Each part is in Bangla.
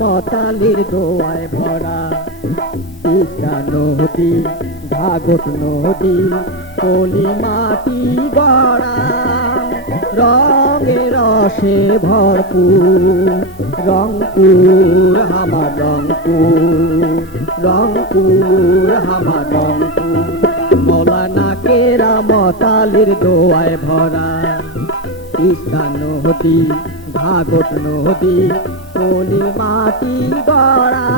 মতালির দোয়ায় ভরা। তিস্তা নদী ঘাগট নদী কলি মাটি গড়া। রসে ভরপুর, রংপুর আমার রংপুর রংপুর আমার রংপুর মৌলানা কেরা মতালির দোয়ায় ভরা। তিস্তা নদী ঘাগট নদী, কলি মাটি গড়া,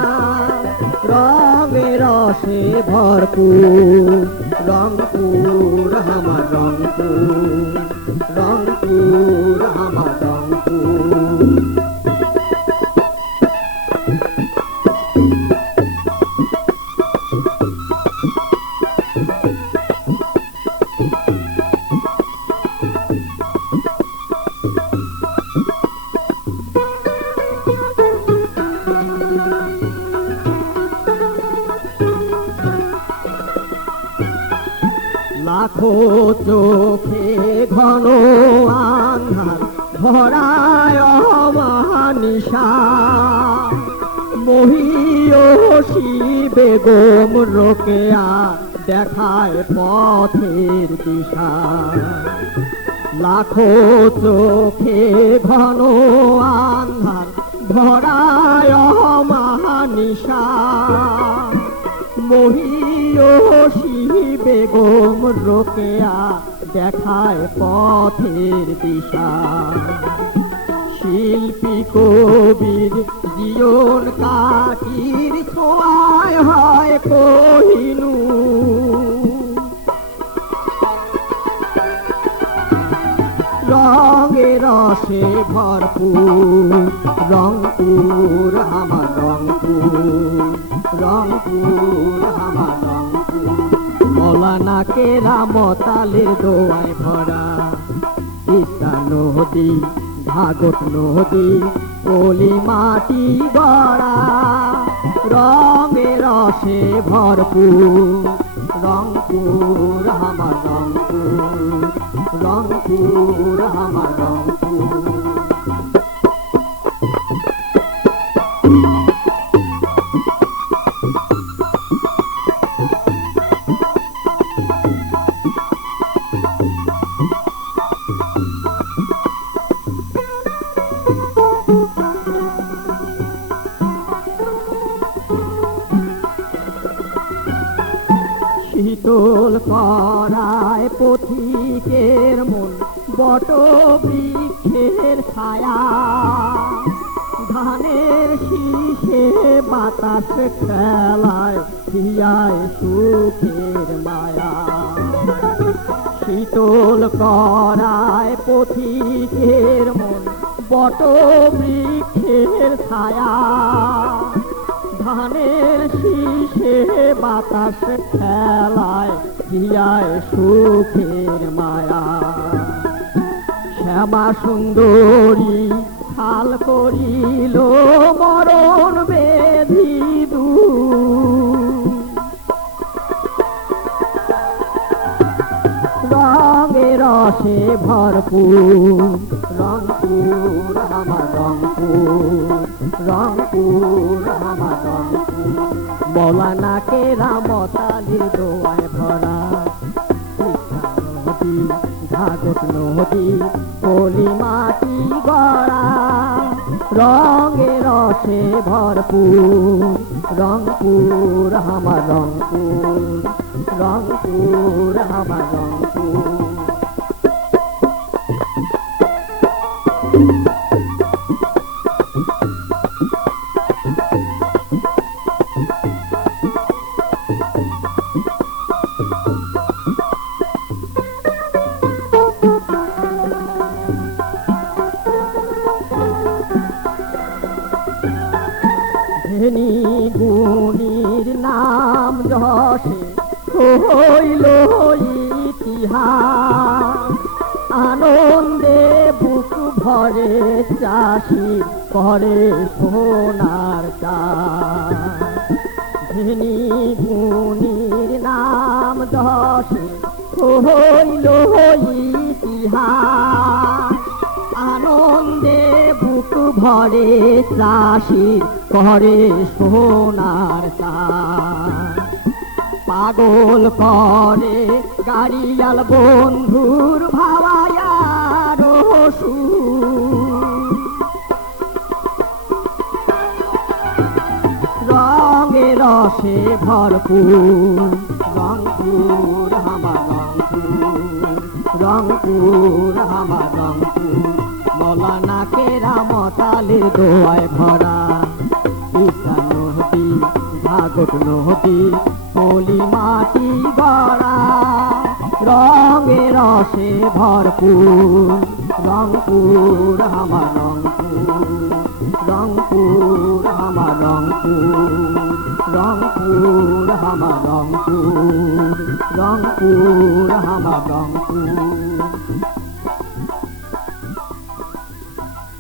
রঙে রসে ভরপুর, রংপুর আমার রংপুর রংপুর আমার লাখো চোখে ঘন আন্ধার ভরায় অমানিসা মহিয়সী বেগম রোকেয়া দেখায় পথের দিশা। লাখো চোখে ঘন আন্ধার ভরায় অমানিসা। মহিয়সী বেগম রোকেয়া, দেখায় পথের দিশা। শিল্পী কবির জীবন কাটির ছোঁয়ায় হয় কহিনু রসে ভরপুর, রংপুর আমার রংপুর রংপুর আমার রংপুর। মৌলানা কেরা মতালের দোয়ায় ভরা তিস্তা নদী ঘাগট নদী কলি মাটি গড়া রঙে রসে ভরপুর, রংপুর আমার রংপুর রংপুর আমার রংপুর। শীতল করায় পথিকের মন বট বৃক্ষের ছায়া, ধানের শীষে বাতাস খেলায় হিয়ায় সুখের মায়া। শীতল করায় পথিকের মন বট বৃক্ষের ছায়া, ধানের শীষে বাতাস খেলায় হিয়ায় সুখের মায়া। শ্যামা সুন্দরী, খাল করিল মরণ বেধি রঙে রসে ভরপুর, রংপুর আমার রংপুর রংপুর আমার রংপুর। মৌলানা কে রামতালির দোয়ায় ভরা তিস্তা নদী কলি মাটি গড়া। রঙে রসে ভরপুর রংপুর আমার রংপুর রংপুর আমার রংপুর। নাম যশে হইল ইতিহাস। আনন্দে বুক ভরে চাষি করে সোনার চাষ। গুণীর নাম দশে হইল ইতিহাস। ভরে চাষির করে সোনার চাষ। পাগল করে গাড়িয়াল বন্ধুর ভাবায়ার রঙে রসে ভরপুর, রংপুর আমার রংপুর রংপুর আমার রংপুর। মলানা কেরামতালে দোয়ায় ভরা। ঈশা নদী, ভাগত নদী, পলি মাটি গড়া। রঙে রসে ভরপুর, রংপুর আমার রংপুর রংপুর আমার রংপুর রংপুর আমার রংপুর রংপুর আমার রংপুর।